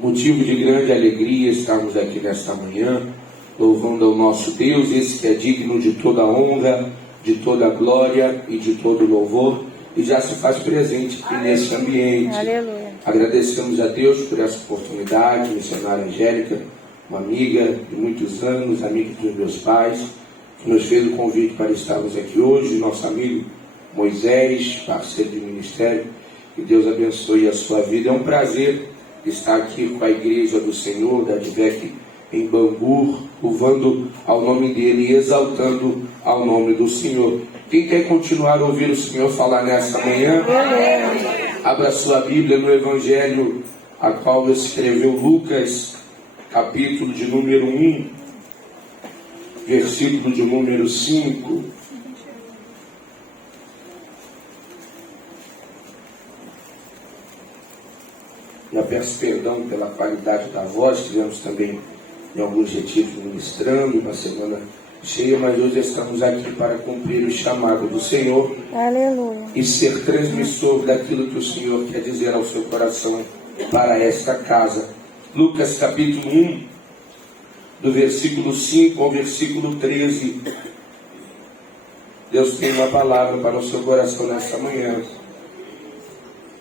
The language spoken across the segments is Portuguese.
Motivo de grande alegria estarmos aqui nesta manhã, louvando ao nosso Deus, esse que é digno de toda honra, de toda glória e de todo louvor, e já se faz presente aqui nesse ambiente. Aleluia. Agradecemos a Deus por essa oportunidade, missionária Angélica, uma amiga de muitos anos, amiga dos meus pais, que nos fez o convite para estarmos aqui hoje, nosso amigo Moisés, parceiro de ministério, que Deus abençoe a sua vida. É um prazer estar aqui com a igreja do Senhor, da Advec em Bangu, louvando ao nome dele e exaltando ao nome do Senhor. Quem quer continuar a ouvir o Senhor falar nessa manhã, abra sua Bíblia no Evangelho a qual escreveu Lucas, capítulo de número 1, versículo de número 5. Já peço perdão pela qualidade da voz, tivemos também em alguns retiros ministrando, uma semana cheia, mas hoje estamos aqui para cumprir o chamado do Senhor. Aleluia. E ser transmissor daquilo que o Senhor quer dizer ao seu coração para esta casa. Lucas capítulo 1, do versículo 5 ao versículo 13. Deus tem uma palavra para o seu coração nesta manhã.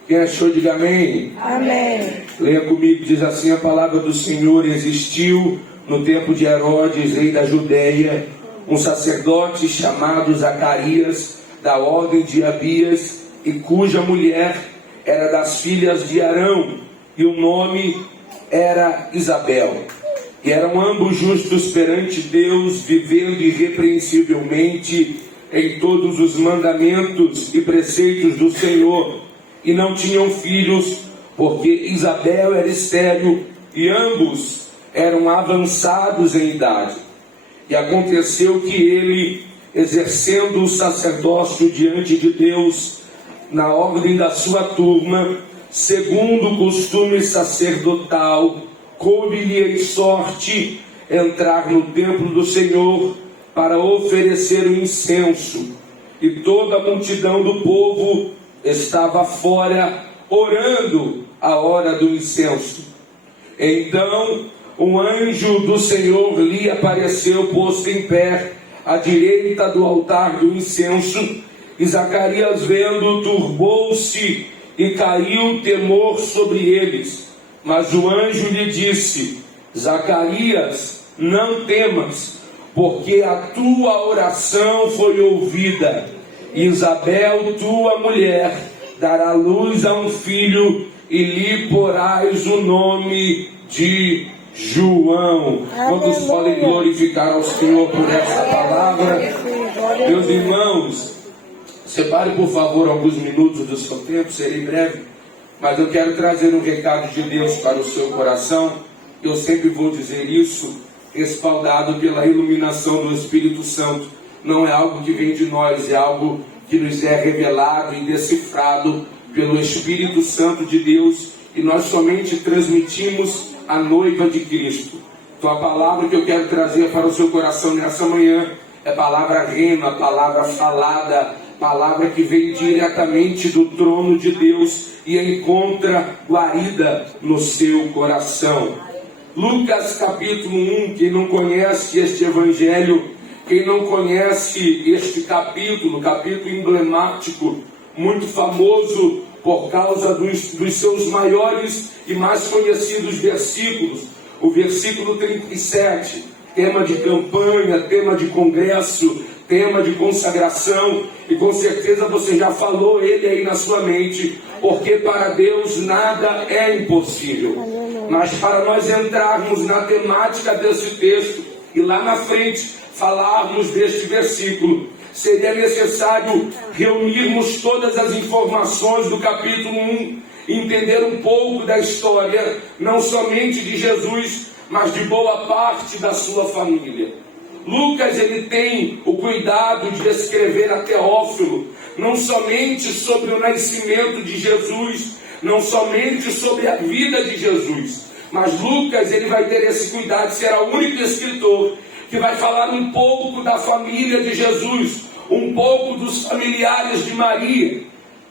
Quem achou, diga amém. Amém. Leia comigo, diz assim a palavra do Senhor: existiu no tempo de Herodes, rei da Judeia, um sacerdote chamado Zacarias, da ordem de Abias, e cuja mulher era das filhas de Arão, e o nome era Isabel. E eram ambos justos perante Deus, vivendo irrepreensivelmente em todos os mandamentos e preceitos do Senhor. E não tinham filhos, porque Isabel era estéril, e ambos eram avançados em idade. E aconteceu que ele, exercendo o sacerdócio diante de Deus, na ordem da sua turma, segundo o costume sacerdotal, coube-lhe em sorte entrar no templo do Senhor para oferecer o incenso. E toda a multidão do povo estava fora, orando a hora do incenso. Então um anjo do Senhor lhe apareceu, posto em pé à direita do altar do incenso. E Zacarias, vendo, turbou-se e caiu temor sobre eles. Mas o anjo lhe disse: Zacarias, não temas, porque a tua oração foi ouvida. Isabel, tua mulher, dará luz a um filho, e lhe porás o nome de João. Quantos podem glorificar ao Senhor por essa palavra? Meus irmãos, separe por favor alguns minutos do seu tempo, serei breve, mas eu quero trazer um recado de Deus para o seu coração. Eu sempre vou dizer isso, respaldado pela iluminação do Espírito Santo. Não é algo que vem de nós, é algo que nos é revelado e decifrado pelo Espírito Santo de Deus, e nós somente transmitimos a noiva de Cristo. Então a palavra que eu quero trazer para o seu coração nessa manhã é palavra rema, palavra falada, palavra que vem diretamente do trono de Deus e encontra guarida no seu coração. Lucas capítulo 1, quem não conhece este evangelho, quem não conhece este capítulo emblemático, muito famoso por causa dos seus maiores e mais conhecidos versículos, o versículo 37, tema de campanha, tema de congresso, tema de consagração, e com certeza você já falou ele aí na sua mente, porque para Deus nada é impossível. Mas para nós entrarmos na temática desse texto e lá na frente falarmos deste versículo, seria necessário reunirmos todas as informações do capítulo 1, entender um pouco da história, não somente de Jesus, mas de boa parte da sua família. Lucas, ele tem o cuidado de escrever a Teófilo, não somente sobre o nascimento de Jesus, não somente sobre a vida de Jesus, mas Lucas, ele vai ter esse cuidado, será o único escritor que vai falar um pouco da família de Jesus, um pouco dos familiares de Maria.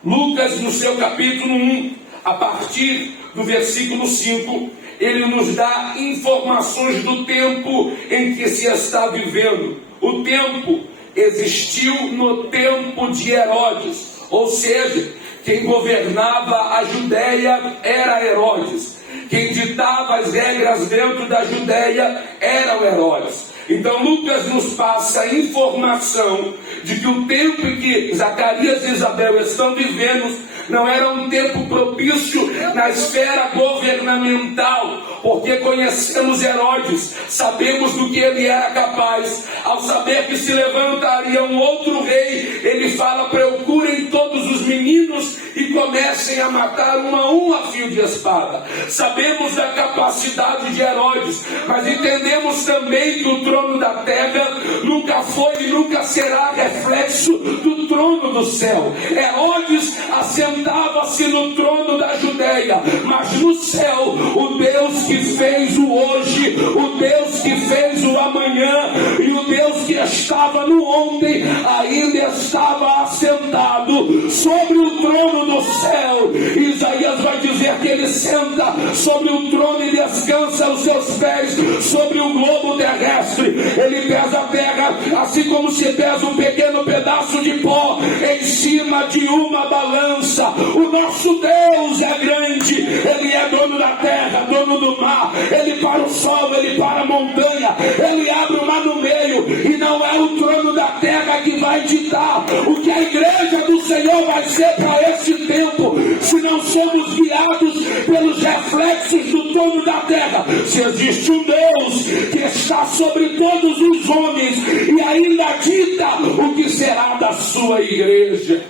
Lucas, no seu capítulo 1, A partir do versículo 5, ele nos dá informações do tempo em que se está vivendo. O tempo existiu no tempo de Herodes, ou seja, quem governava a Judéia era Herodes. Quem ditava as regras dentro da Judéia era o Herodes. Então Lucas nos passa a informação de que o tempo em que Zacarias e Isabel estão vivendo não era um tempo propício na esfera governamental, porque conhecemos Herodes, sabemos do que ele era capaz. Ao saber que se levantaria um outro rei, ele fala: procurem todos os meninos e comecem a matar um a um a fio de espada. Sabemos da capacidade de Herodes, mas entendemos também que o trono da terra nunca foi e nunca será reflexo do trono do céu. Herodes assentava-se no trono da Judéia, mas no céu, o Deus que fez o hoje, o Deus que fez o amanhã e o Deus que estava no ontem, ainda estava assentado sobre o trono do céu. Isaías vai dizer que ele senta sobre o trono e descansa os seus pés sobre o globo terrestre. Ele pesa a terra assim como se pesa um pequeno pedaço de pó em cima de uma balança. O nosso Deus é grande, ele é dono da terra, dono do mar, ele para o sol, ele para a montanha, ele abre o mar no meio, e não é o trono da terra que vai ditar o que a igreja do Senhor vai ser para esse tempo, se não somos guiados pelos reflexos do trono da terra. Se existe um Deus que está sobre todos os homens e ainda dita o que será da sua igreja.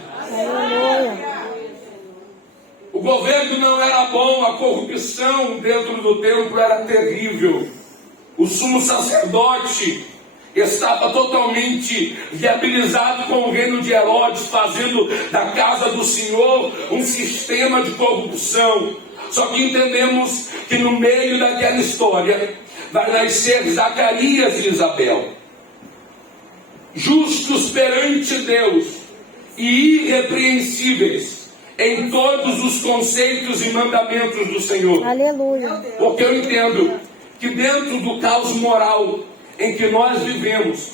O governo não era bom, a corrupção dentro do templo era terrível. O sumo sacerdote estava totalmente viabilizado com o reino de Herodes, fazendo da casa do Senhor um sistema de corrupção. Só que entendemos que no meio daquela história vai nascer Zacarias e Isabel, justos perante Deus e irrepreensíveis em todos os conceitos e mandamentos do Senhor. Aleluia. Porque eu entendo que dentro do caos moral em que nós vivemos,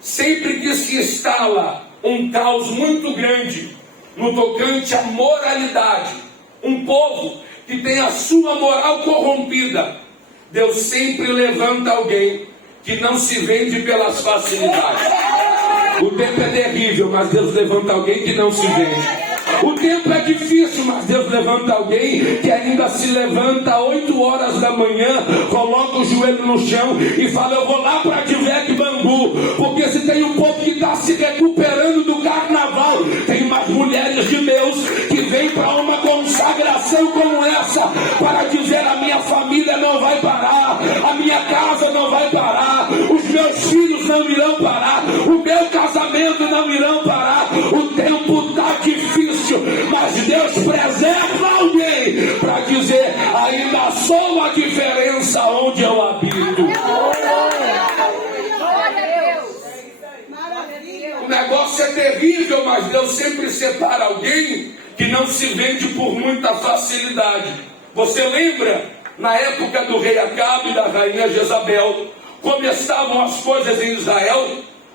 sempre que se instala um caos muito grande no tocante à moralidade, um povo que tem a sua moral corrompida, Deus sempre levanta alguém que não se vende pelas facilidades. O tempo é terrível, mas Deus levanta alguém que não se vende. O tempo é difícil, mas Deus levanta alguém que ainda se levanta às 8 horas da manhã, coloca o joelho no chão e fala: eu vou lá para Divec Bambu, porque se tem um povo que está se recuperando do carnaval, tem umas mulheres de Deus que vêm para uma consagração como essa, para dizer: a minha família não vai parar, a minha casa não vai parar, os meus filhos não irão parar, o meu casamento não irão parar. O tempo está difícil, mas Deus preserva alguém para dizer: ainda sou a diferença onde eu habito. O negócio é terrível, mas Deus sempre separa alguém que não se vende por muita facilidade. Você lembra, na época do rei Acabe e da rainha Jezabel, como estavam as coisas em Israel?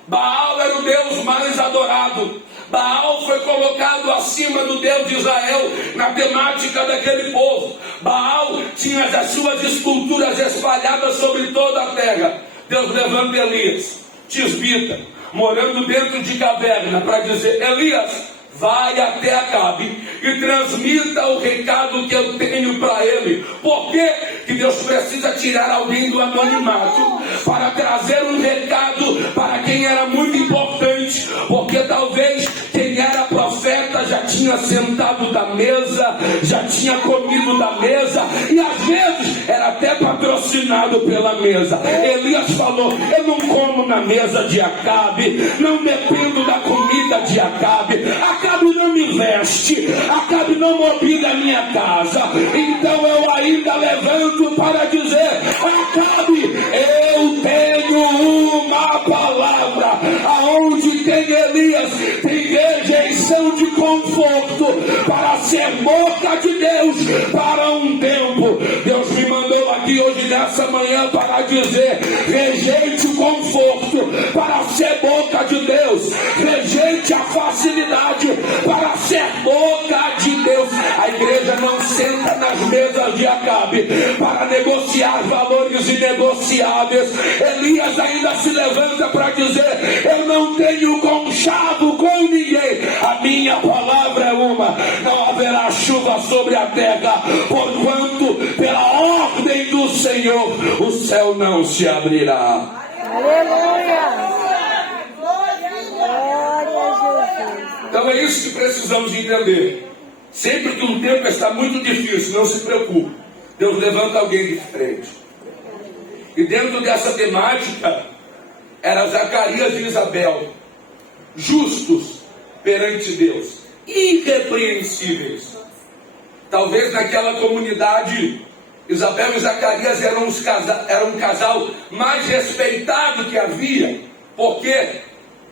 Baal era o Deus mais adorado. Baal foi colocado acima do Deus de Israel na temática daquele povo. Baal tinha as suas esculturas espalhadas sobre toda a terra. Deus levanta Elias, tisbita, morando dentro de caverna, para dizer: Elias, vai até Acabe e transmita o recado que eu tenho para ele. Por que Deus precisa tirar alguém do anonimato para trazer um recado para quem era muito importante? Porque talvez quem era profeta já tinha sentado da mesa, já tinha comido da mesa, e às vezes era até patrocinado pela mesa. Elias falou: eu não como na mesa de Acabe, não dependo da comida de Acabe, Acabe não me veste, Acabe não mobília a minha casa, então eu ainda levanto para dizer: Acabe, eu tenho uma palavra. Aonde tem Elias, tem rejeição de conforto para ser boca de Deus para um tempo. Deus me mandou aqui hoje nessa manhã para dizer: rejeite o conforto para ser boca de Deus, rejeite a facilidade para ser boca de Deus. A igreja não senta nas mesas de Acabe para negociar valores inegociáveis. Elias ainda se levanta para dizer: eu não tenho conchavo com ninguém, a minha palavra é uma: não haverá chuva sobre a terra, porquanto pela ordem do Senhor o céu não se abrirá. Aleluia! Glória a Jesus. Então é isso que precisamos entender. Sempre que um tempo está muito difícil, não se preocupe, Deus levanta alguém de frente. E dentro dessa temática era Zacarias e Isabel, justos perante Deus, irrepreensíveis. Talvez naquela comunidade Isabel e Zacarias eram um casal mais respeitado que havia. Por quê?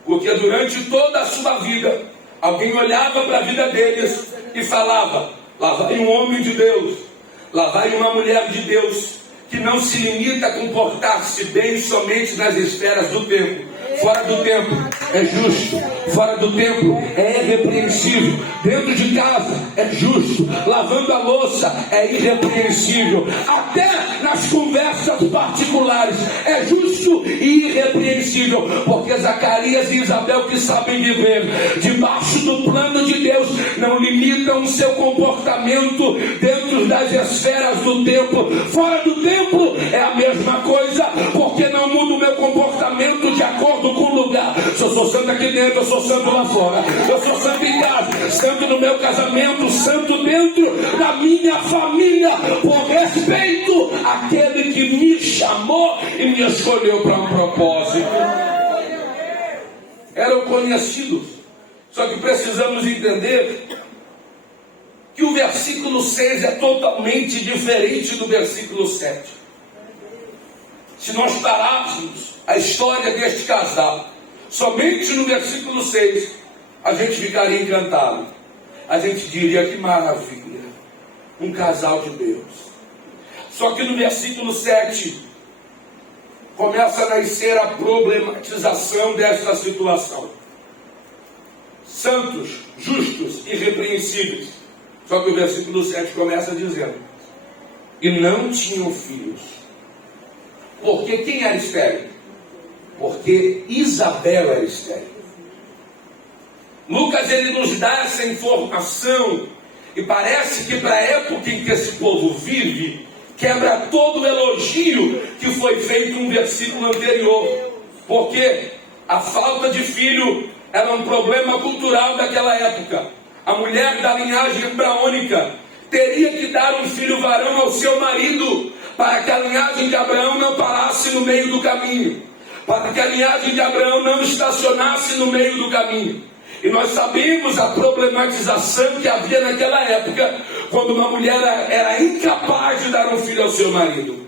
Porque durante toda a sua vida alguém olhava para a vida deles e falava: lá vai um homem de Deus, lá vai uma mulher de Deus, que não se limita a comportar-se bem somente nas esferas do tempo. Fora do templo é justo, fora do templo é irrepreensível, dentro de casa é justo, lavando a louça é irrepreensível, até nas conversas particulares é justo e irrepreensível, porque Zacarias e Isabel, que sabem viver debaixo do plano de Deus, não limitam o seu comportamento dentro das esferas do templo. Fora do templo é a mesma coisa, porque não muda o meu comportamento de acordo com o lugar. Se eu sou santo aqui dentro, eu sou santo lá fora. Eu sou santo em casa, santo no meu casamento, santo dentro da minha família, por respeito àquele que me chamou e me escolheu para um propósito. Eram conhecidos, só que precisamos entender que o versículo 6 é totalmente diferente do versículo 7. Se nós parássemos a história deste casal somente no versículo 6, a gente ficaria encantado. A gente diria: que maravilha, um casal de Deus. Só que no versículo 7 começa a nascer a problematização desta situação. Santos, justos, irrepreensíveis. Só que o versículo 7 começa dizendo: e não tinham filhos. Porque quem era estéril? Porque Isabel era estéril. Lucas, ele nos dá essa informação, e parece que para a época em que esse povo vive, quebra todo o elogio que foi feito no versículo anterior. Porque a falta de filho era um problema cultural daquela época. A mulher da linhagem abraônica teria que dar um filho varão ao seu marido, para que a linhagem de Abraão não parasse no meio do caminho, para que a linhagem de Abraão não estacionasse no meio do caminho. E nós sabemos a problematização que havia naquela época, quando uma mulher era incapaz de dar um filho ao seu marido.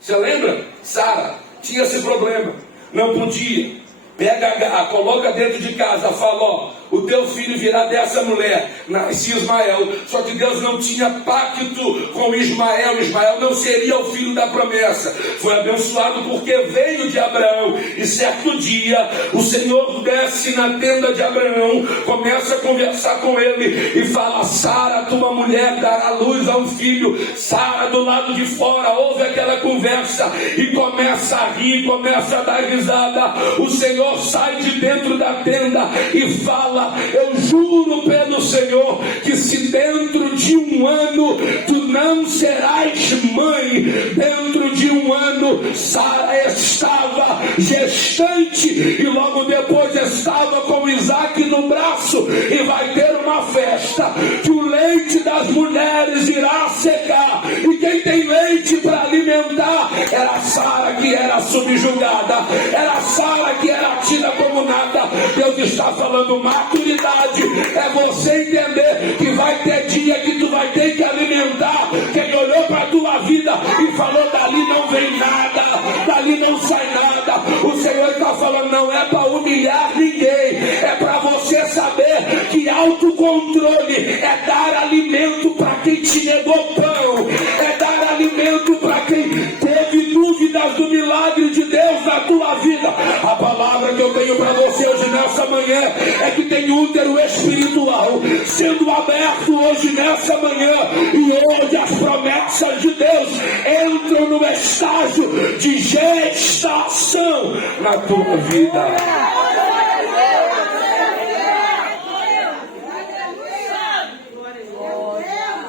Você lembra? Sara tinha esse problema, não podia. Pega Agar, coloca dentro de casa, fala: ó, o teu filho virá dessa mulher. Nasce Ismael. Só que Deus não tinha pacto com Ismael. Ismael não seria o filho da promessa. Foi abençoado porque veio de Abraão. E certo dia o Senhor desce na tenda de Abraão, começa a conversar com ele e fala: Sara, tua mulher, dará luz a um filho. Sara do lado de fora ouve aquela conversa e começa a rir, começa a dar risada. O Senhor sai de dentro da tenda e fala: eu juro pelo Senhor que se dentro de um ano tu não serás mãe. Dentro de um ano Sara estava gestante e logo depois estava com Isaac no braço, e vai ter uma festa que o leite das mulheres irá secar, e quem tem leite para alimentar era Sara, que era subjugada, era Sara que era tida como nada. Deus está falando: maturidade é você entender que vai ter dia que tu vai ter que alimentar quem olhou para a tua vida e falou: dali não vem nada, dali não sai nada. O Senhor está falando: não é para humilhar ninguém, é para você saber que autocontrole é dar alimento para quem te negou pão, é dar alimento para quem teve dúvidas do milagre de Deus na tua vida. A palavra que eu tenho para você hoje nessa manhã é que tem útero espiritual sendo aberto hoje nessa manhã, e hoje as promessas de Deus entram no estágio de gestação na tua vida.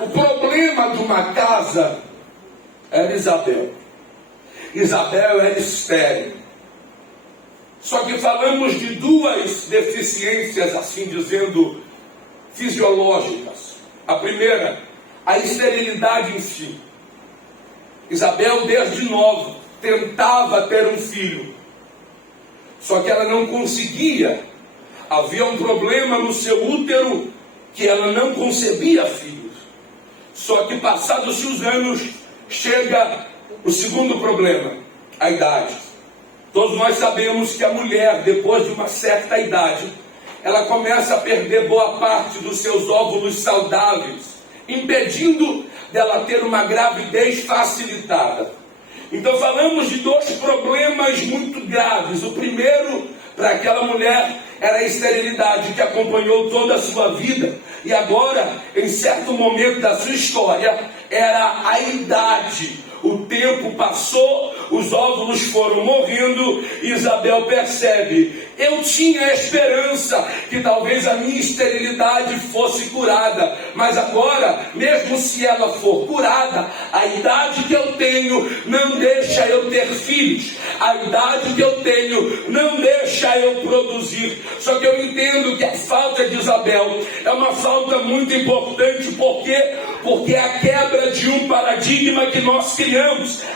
O problema de uma casa era Isabel. Isabel era estéril. Só que falamos de duas deficiências, assim dizendo, fisiológicas. A primeira, a esterilidade em si. Isabel, desde nova, tentava ter um filho. Só que ela não conseguia. Havia um problema no seu útero que ela não concebia filhos. Só que passados os anos, chega o segundo problema, a idade. Todos nós sabemos que a mulher, depois de uma certa idade, ela começa a perder boa parte dos seus óvulos saudáveis, impedindo dela ter uma gravidez facilitada. Então falamos de dois problemas muito graves. O primeiro, para aquela mulher, era a esterilidade que acompanhou toda a sua vida. E agora, em certo momento da sua história, era a idade. O tempo passou, os óvulos foram morrendo, e Isabel percebe: eu tinha esperança que talvez a minha esterilidade fosse curada, mas agora, mesmo se ela for curada, a idade que eu tenho não deixa eu ter filhos, a idade que eu tenho não deixa eu produzir. Só que eu entendo que a falta de Isabel é uma falta muito importante, porque é a quebra de um paradigma que nós criamos.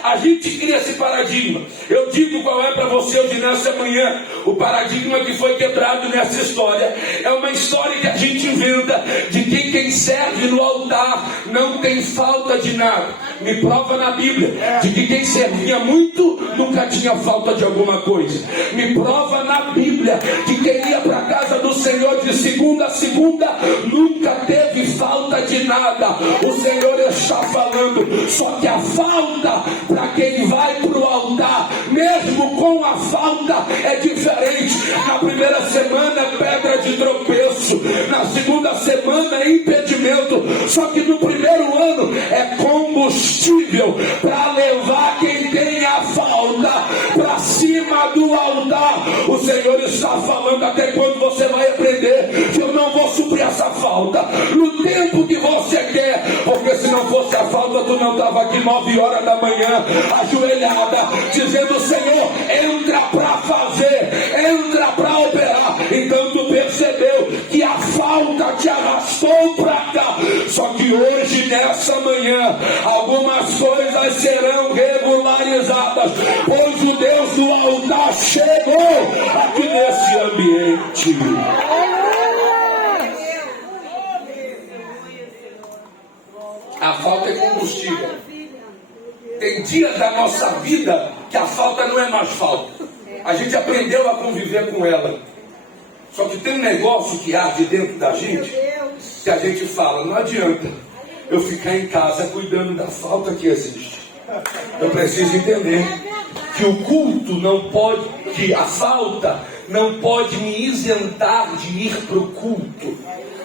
A gente cria esse paradigma. Eu digo qual é para você hoje nessa manhã. O paradigma que foi quebrado nessa história é uma história que a gente inventa de que quem serve no altar não tem falta de nada. Me prova na Bíblia de que quem servia muito nunca tinha falta de alguma coisa. Me prova na Bíblia de quem ia para a casa do Senhor de segunda a segunda nunca teve falta de nada. O Senhor está falando, só que a falta para quem vai para o altar, mesmo com a falta, é diferente. Na primeira semana é pedra de tropeço, na segunda semana é impedimento, só que no primeiro ano é combustível para levar quem tem a falta para cima do altar. O Senhor está falando: até quando você vai aprender que eu não vou suprir essa falta no tempo que você quer? Porque se não fosse a falta, tu não estava aqui 9 horas da manhã ajoelhada dizendo: Senhor, entra para fazer, entra para operar. Então tu percebeu que a falta te arrastou para cá. Só que hoje, nessa manhã, algumas coisas serão regularizadas, pois o Deus do altar chegou aqui nesse ambiente. A falta é combustível. Tem dias da nossa vida que a falta não é mais falta. A gente aprendeu a conviver com ela. Só que tem um negócio que arde dentro da gente, que a gente fala: não adianta eu ficar em casa cuidando da falta que existe. Eu preciso entender que o culto não pode, que a falta não pode me isentar de ir para o culto.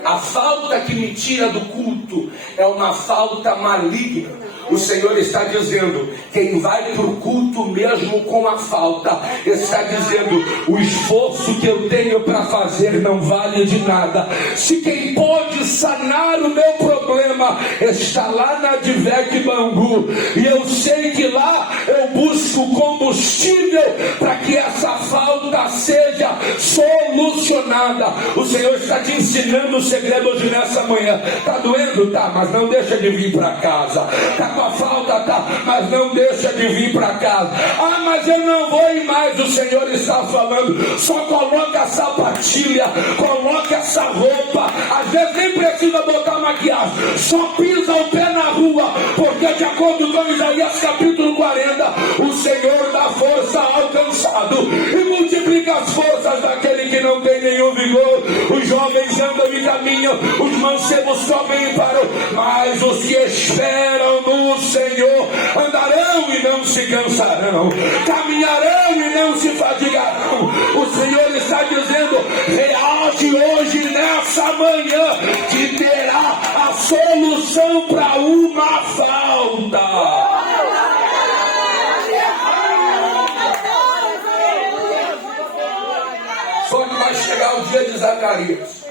A falta que me tira do culto é uma falta maligna. O Senhor está dizendo: quem vai para o culto mesmo com a falta, está dizendo: o esforço que eu tenho para fazer não vale de nada. Se quem pode sanar o meu problema está lá na Advec Bangu, e eu sei que lá eu busco combustível para que essa falta seja solucionada. O Senhor está te ensinando o segredo hoje nessa manhã. Está doendo? Tá, mas não deixa de vir para casa. Tá com a falta? Tá, mas não deixa de vir para casa. Ah, mas eu não vou ir mais. O Senhor está falando: só coloca a sapatilha, coloca essa roupa. Às vezes nem precisa botar maquiagem, só pisa o pé na rua, porque de acordo com Isaías capítulo 40, o Senhor dá força ao cansado e multiplica as forças daquele que não tem nenhum vigor. Os jovens jovens andam e caminham, os mancebos sobem e param, mas os que esperam no Senhor andarão e não se cansarão, caminharão e não se fadigarão. O Senhor está dizendo: reage hoje, nessa manhã, que terá a solução para uma falta. Só que vai chegar o dia de Zacarias.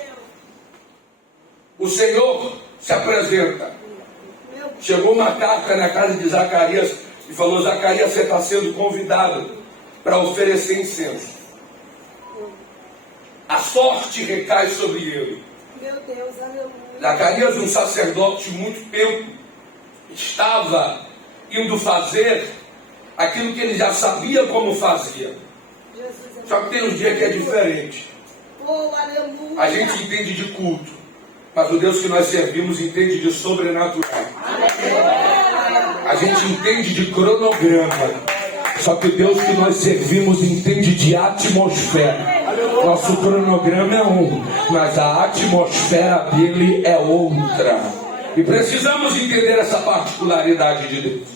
O Senhor se apresenta. Chegou uma carta na casa de Zacarias e falou: Zacarias, você está sendo convidado para oferecer incenso. A sorte recai sobre ele. Meu Deus, aleluia. Zacarias, um sacerdote de muito tempo, estava indo fazer aquilo que ele já sabia como fazia. Só que tem um dia que é diferente. Oh, aleluia. A gente entende de culto, mas o Deus que nós servimos entende de sobrenatural. A gente entende de cronograma, só que o Deus que nós servimos entende de atmosfera. Nosso cronograma é um, mas a atmosfera dele é outra. E precisamos entender essa particularidade de Deus.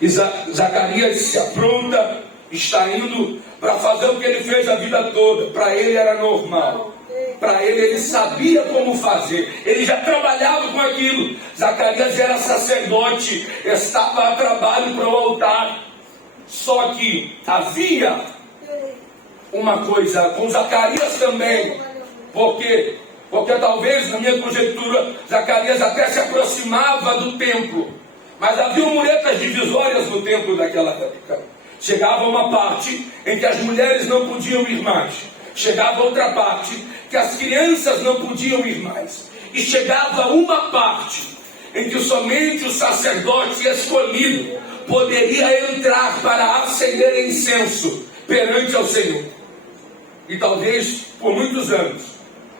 E Zacarias se apronta, está indo para fazer o que ele fez a vida toda. Para ele era normal. Para ele sabia como fazer. Ele já trabalhava com aquilo. Zacarias era sacerdote, estava a trabalho para o altar. Só que havia uma coisa com Zacarias também. Porque talvez, na minha conjectura, Zacarias até se aproximava do templo. Mas havia muretas divisórias no templo daquela época. Chegava uma parte em que as mulheres não podiam ir mais. Chegava outra parte que as crianças não podiam ir mais. E chegava uma parte em que somente o sacerdote escolhido poderia entrar para acender incenso perante ao Senhor. E talvez por muitos anos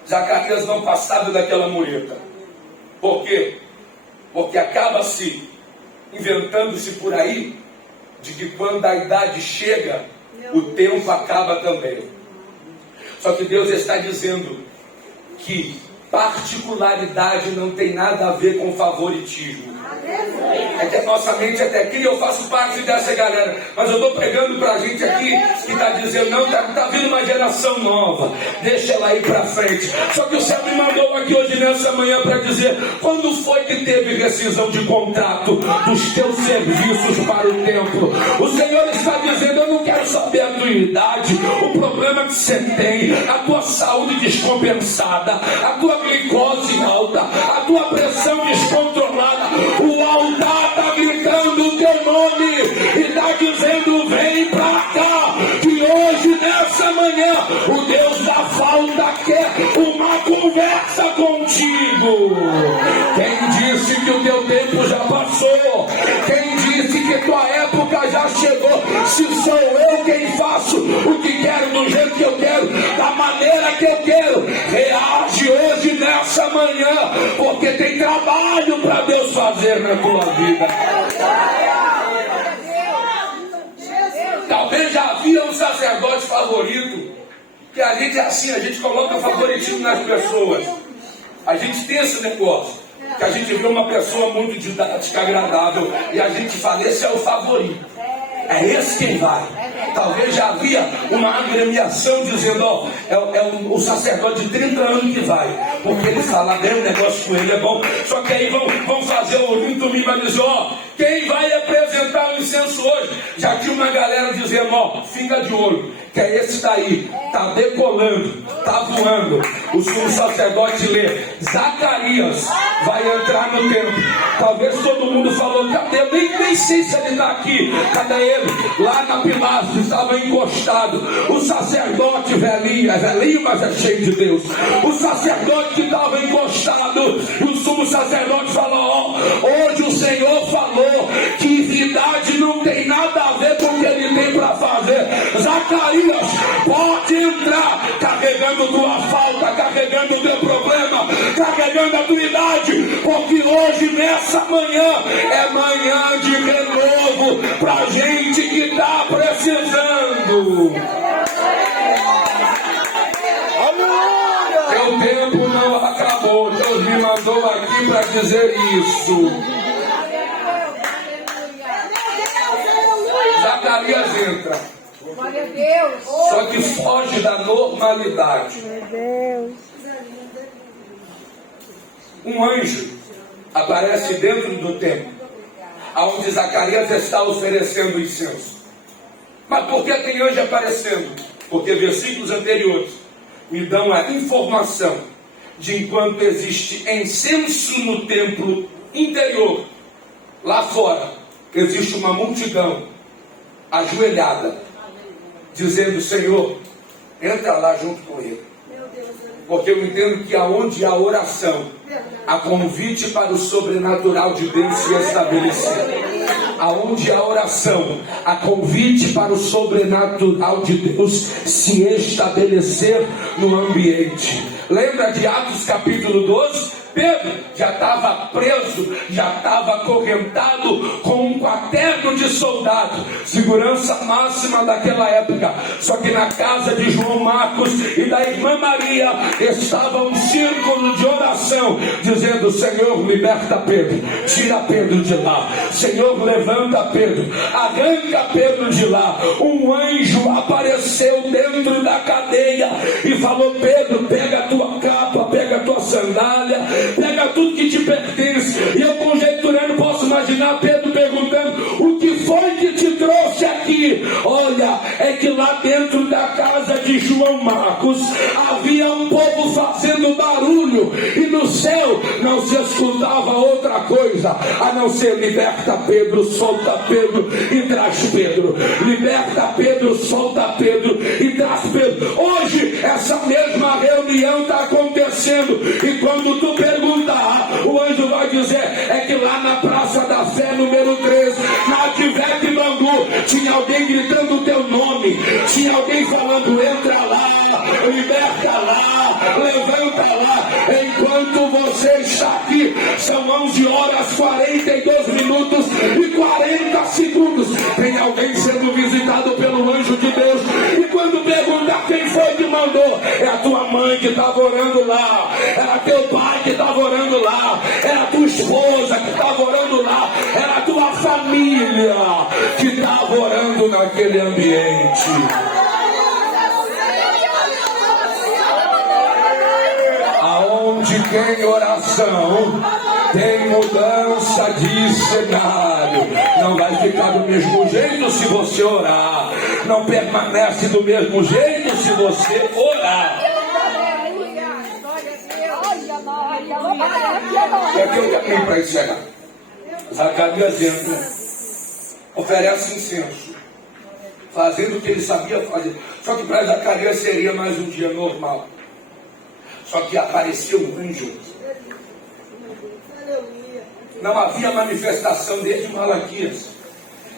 Zacarias não passava daquela mureta. Por quê? Porque acaba-se inventando-se por aí de que quando a idade chega, o tempo acaba também. Só que Deus está dizendo que particularidade não tem nada a ver com favoritismo. É que a nossa mente até cria, eu faço parte dessa galera, mas eu estou pregando para a gente aqui que está dizendo: não, está vindo uma geração nova, deixa ela ir para frente. Só que o céu me mandou aqui hoje nessa manhã para dizer: quando foi que teve rescisão de contrato dos teus serviços para o templo? O Senhor está dizendo: eu não quero saber a tua idade, o problema que você tem, a tua saúde descompensada, a tua glicose alta, a tua pressão descontrolada. O altar está gritando o teu nome e está dizendo: vem para cá, que hoje, nessa manhã, o Deus da falta quer uma conversa contigo. Quem disse que o teu tempo já passou? Quem disse que tua época já chegou? Se sou eu quem faço o que quero, do jeito que eu quero, da maneira que eu quero, reage hoje, nessa manhã, porque tem trabalho para Deus fazer na tua vida. Talvez já havia um sacerdote favorito, que a gente é assim, a gente coloca favoritismo nas pessoas. A gente tem esse negócio, que a gente vê uma pessoa muito didática, agradável, e a gente fala: esse é o favorito, é esse quem vai. Talvez já havia uma agremiação dizendo: ó, o sacerdote de 30 anos que vai, porque ele fala bem, o negócio com ele é bom. Só que aí vão fazer o olhinho do mim, vai dizer: ó, quem vai apresentar o incenso hoje? Já tinha uma galera dizendo: ó, fica de olho, que é esse daí, tá decolando, tá voando. O sumo sacerdote lê: Zacarias vai entrar no templo. Talvez todo mundo falou: cadê? Eu nem sei se ele está aqui. Cadê ele? Lá na pilastro, estava encostado. O sacerdote velhinho, é velhinho, mas é cheio de Deus. O sacerdote que estava encostado, e o sumo sacerdote falou: ó, hoje o Senhor falou que idade não tem nada a ver com o que ele tem para fazer. Zacarias, pode entrar, carregando tua falta, carregando o teu problema, carregando a tua idade, porque hoje, nessa manhã, é manhã de renovo pra gente que está precisando. Teu tempo para dizer isso. Zacarias entra. Glória a Deus. Só que foge da normalidade. Meu Deus. Um anjo aparece dentro do templo, aonde Zacarias está oferecendo incenso. Mas por que tem anjo aparecendo? Porque versículos anteriores me dão a informação de enquanto existe incenso no templo interior, lá fora existe uma multidão ajoelhada, dizendo: Senhor, entra lá junto com ele. Porque eu entendo que aonde há oração, há convite para o sobrenatural de Deus se estabelecer. Aonde há oração, há convite para o sobrenatural de Deus se estabelecer no ambiente. Lembra de Atos capítulo 12? Pedro já estava preso, já estava acorrentado com um quaterno de soldado, segurança máxima daquela época. Só que na casa de João Marcos e da irmã Maria estava um círculo de oração, dizendo: Senhor, liberta Pedro, tira Pedro de lá. Senhor, levanta Pedro, arranca Pedro de lá. Um anjo apareceu dentro da cadeia e falou: Pedro, pega a tua capa, pega a tua sandália, pega tudo que te pertence. E eu, conjecturando, posso imaginar Pedro perguntando: o que foi que te trouxe aqui? Olha, é que lá dentro da casa de João Marcos havia um povo fazendo barulho, e no céu não se escutava outra coisa a não ser: liberta Pedro, solta Pedro e traz Pedro. Liberta Pedro, solta Pedro e traz Pedro. Hoje essa mesma reunião está acontecendo, e quando tu perguntar, o anjo vai dizer: é que lá na Praça da Fé número 3, na Tivete Bangu, tinha alguém gritando o teu nome, tinha alguém falando: entra lá, liberta lá, levanta lá. Enquanto você está aqui, são 11 horas 42 minutos e 40 segundos. Tem alguém sendo visitado pelo anjo de Deus. E quando perguntar quem foi que mandou, é a tua mãe que estava orando lá, era teu pai que estava orando lá, era a tua esposa que estava orando lá, era a tua família que estava orando naquele ambiente. Aonde tem oração, tem mudança de cenário. Não vai ficar do mesmo jeito se você orar. Não permanece do mesmo jeito se você orar. É que eu caminho para enxergar. Zacarias entra, oferece incenso, fazendo o que ele sabia fazer. Só que para Zacarias seria mais um dia normal. Só que apareceu um anjo. Não havia manifestação desde Malaquias.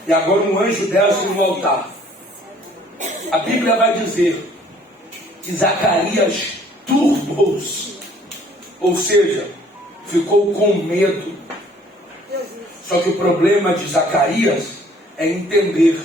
E agora um anjo desce no altar. A Bíblia vai dizer que Zacarias turbou-se. Ou seja, ficou com medo. Só que o problema de Zacarias é entender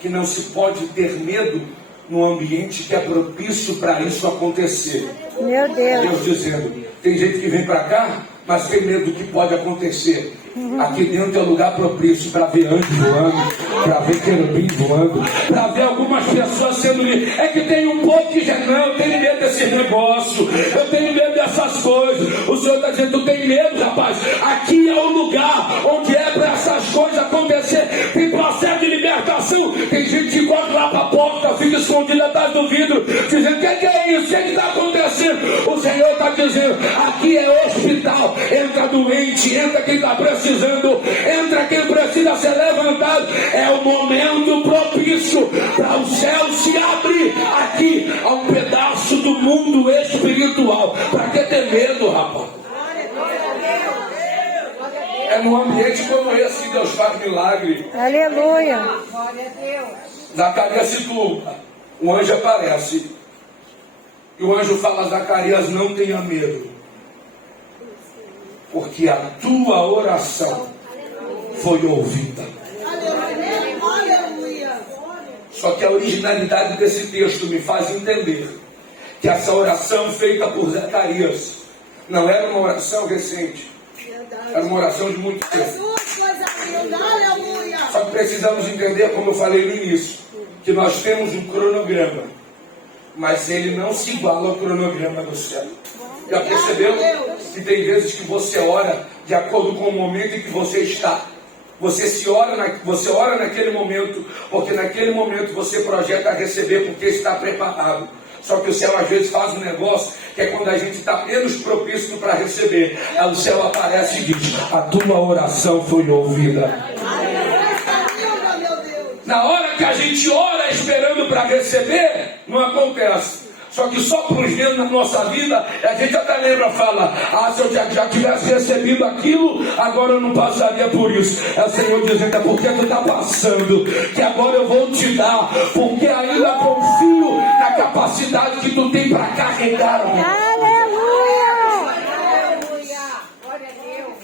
que não se pode ter medo num ambiente que é propício para isso acontecer. Meu Deus. Deus dizendo: tem gente que vem para cá, mas tem medo do que pode acontecer. Aqui dentro é lugar propício para ver anjos voando, para ver querubim voando, para ver algumas pessoas sendo livres. É que tem um povo que já não, eu tenho medo desse negócio, eu tenho medo dessas coisas. O Senhor está dizendo: tu tem medo, rapaz? Aqui é o lugar onde é para essas coisas acontecer. Tem processo de libertação. Tem gente que corre lá para a porta, fica escondida atrás do vidro, dizendo: o que é isso? O que está acontecendo? O Senhor está dizendo: aqui é hospital. Entra doente, entra quem está precisando, entra quem precisa ser levantado. É o momento propício para o céu se abrir aqui a um pedaço do mundo espiritual. Para que ter medo, rapaz? É num ambiente como esse que Deus faz milagre. Aleluia. Zacarias se turba. Um anjo aparece. E o anjo fala a Zacarias: não tenha medo, porque a tua oração foi ouvida. Só que a originalidade desse texto me faz entender que essa oração feita por Zacarias não era uma oração recente. verdade. Era uma oração de muito tempo. Jesus, coisa linda, aleluia. Só que precisamos entender, como eu falei no início, que nós temos um cronograma, mas ele não se iguala ao cronograma do céu. Já percebeu? Que tem vezes que você ora de acordo com o momento em que você está. Você ora naquele momento, porque naquele momento você projeta a receber, porque está preparado. Só que o céu às vezes faz um negócio que é quando a gente está menos propício para receber. Aí o céu aparece e diz: a tua oração foi ouvida. Na hora que a gente ora esperando para receber, não acontece. Só que só para os dedos na nossa vida, a gente até lembra, fala: se eu já tivesse recebido aquilo, agora eu não passaria por isso. É o Senhor dizendo: é porque tu está passando, que agora eu vou te dar, porque ainda confio na capacidade que tu tem para carregar. Aleluia! Glória a Deus.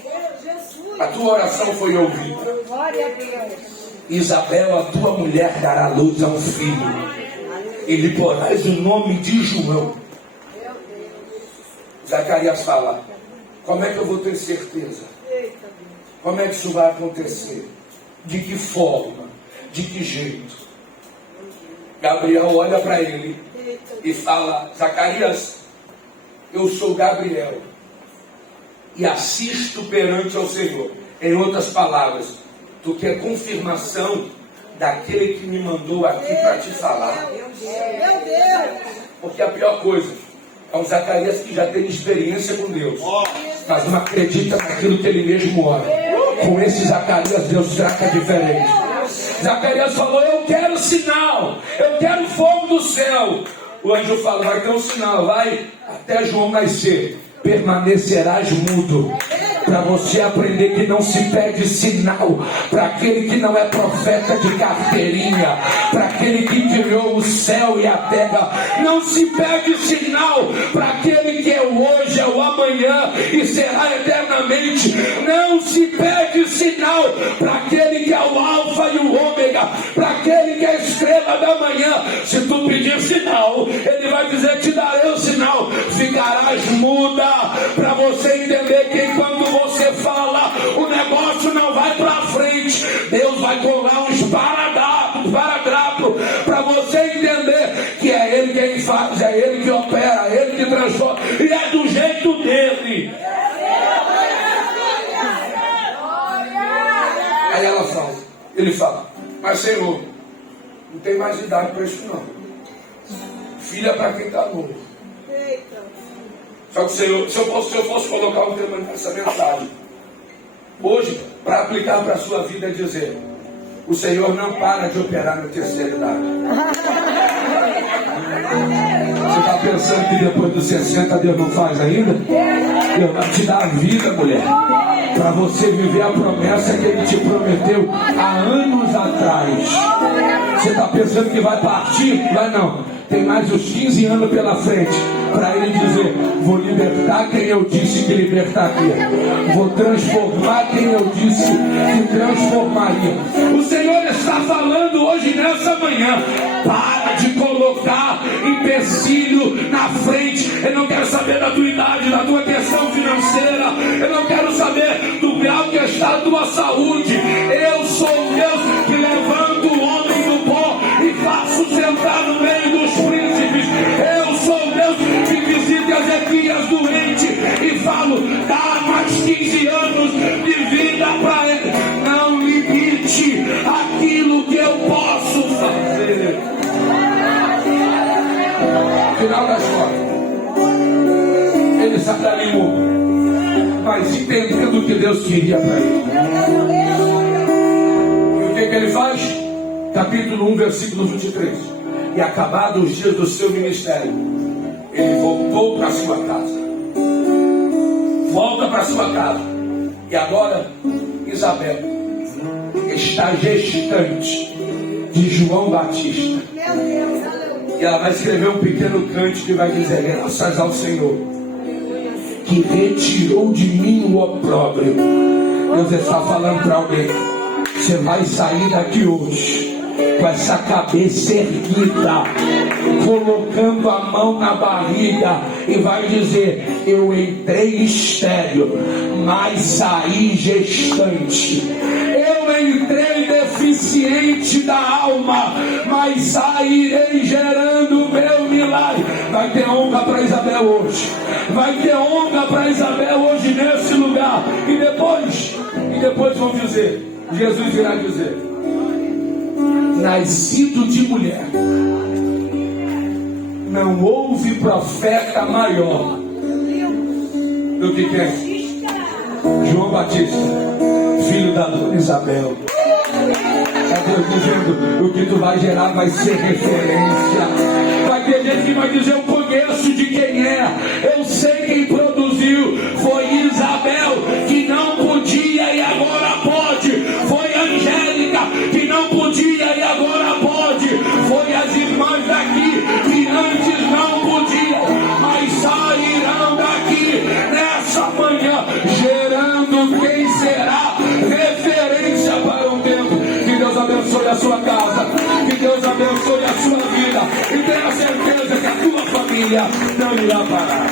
Jesus. A tua oração foi ouvida. Glória a Deus. Isabel, a tua mulher, dará luz a um filho, e lhe porás o nome de João. Zacarias fala: como é que eu vou ter certeza? Como é que isso vai acontecer? De que forma? De que jeito? Gabriel olha para ele e fala: Zacarias, eu sou Gabriel e assisto perante ao Senhor. Em outras palavras, tu quer confirmação daquele que me mandou aqui para te falar. Meu Deus. Porque a pior coisa é um Zacarias que já tem experiência com Deus, mas não acredita naquilo que ele mesmo ora. Com esse Zacarias, Deus trata diferente. Zacarias falou: eu quero sinal, eu quero fogo do céu. O anjo fala: vai ter um sinal, vai até João nascer, permanecerás mudo. Para você aprender que não se pede sinal para aquele que não é profeta de carteirinha, para aquele que criou o céu e a terra. Não se pede sinal para aquele que é o hoje, é o amanhã e será eternamente. Não se pede sinal para aquele que é o alfa e o ômega, para aquele que é a estrela da manhã. Se tu pedir sinal, ele vai dizer: te darei o sinal, ficarás muda, para você entender que enquanto você fala, o negócio não vai para frente. Deus vai colar uns paradrapos para você entender que é Ele quem faz, é Ele que opera, é Ele que transforma, e é do jeito dele. Aí ele fala: mas Senhor, não tem mais idade para isso não. Filha para quem está novo. Só que se eu fosse colocar um tema nessa mensagem hoje, para aplicar para a sua vida, é dizer: o Senhor não para de operar na terceira idade. Você está pensando que depois dos 60 Deus não faz ainda? Deus vai te dar a vida, mulher, para você viver a promessa que Ele te prometeu há anos atrás. Você está pensando que vai partir? Vai não. Tem mais uns 15 anos pela frente para Ele dizer: vou libertar quem eu disse que libertaria, vou transformar quem eu disse que transformaria. O Senhor está falando hoje, nessa manhã: para de colocar empecilho na frente. Eu não quero saber da tua idade, da tua questão financeira, eu não quero saber do grau que está a tua saúde. Eu sou Deus que levanto o homem do pó e faço sentar no meio dos príncipes. Eu sou Deus que visita Ezequias doente e falo: dá mais 15 anos de vida para ele. Não limite aquilo que eu posso fazer. Final da história, ele se acalimou, mas entendendo o que Deus queria para ele. E o que ele faz? Capítulo 1, versículo 23. E acabados os dias do seu ministério, ele voltou para sua casa. Volta para sua casa. E agora Isabel está gestante de João Batista. E ela vai escrever um pequeno cântico que vai dizer: graças ao Senhor que retirou de mim o opróbrio. Deus está falando para alguém: você vai sair daqui hoje com essa cabeça erguida, colocando a mão na barriga e vai dizer: eu entrei estéril, mas saí gestante. Eu entrei deficiente da alma, mas sairei gerando o meu milagre. Vai ter honra para Isabel hoje. Vai ter honra para Isabel hoje nesse lugar. E depois vão dizer, Jesus irá dizer: nascido de mulher, não houve profeta maior do que quem? João Batista, filho da dona Isabel. É Deus dizendo: o que tu vai gerar vai ser referência. Vai ter gente que vai dizer: eu conheço de quem é, eu sei quem produziu. Foi Isabel, que não podia e agora pode. Foi Angélica, que não podia e agora pode. Foi as irmãs daqui, que antes não podiam, mas sairão daqui nessa manhã, gerando quem será referência para o tempo. Que Deus abençoe a sua casa, que Deus abençoe a sua vida, e tenha certeza que a tua família não irá parar.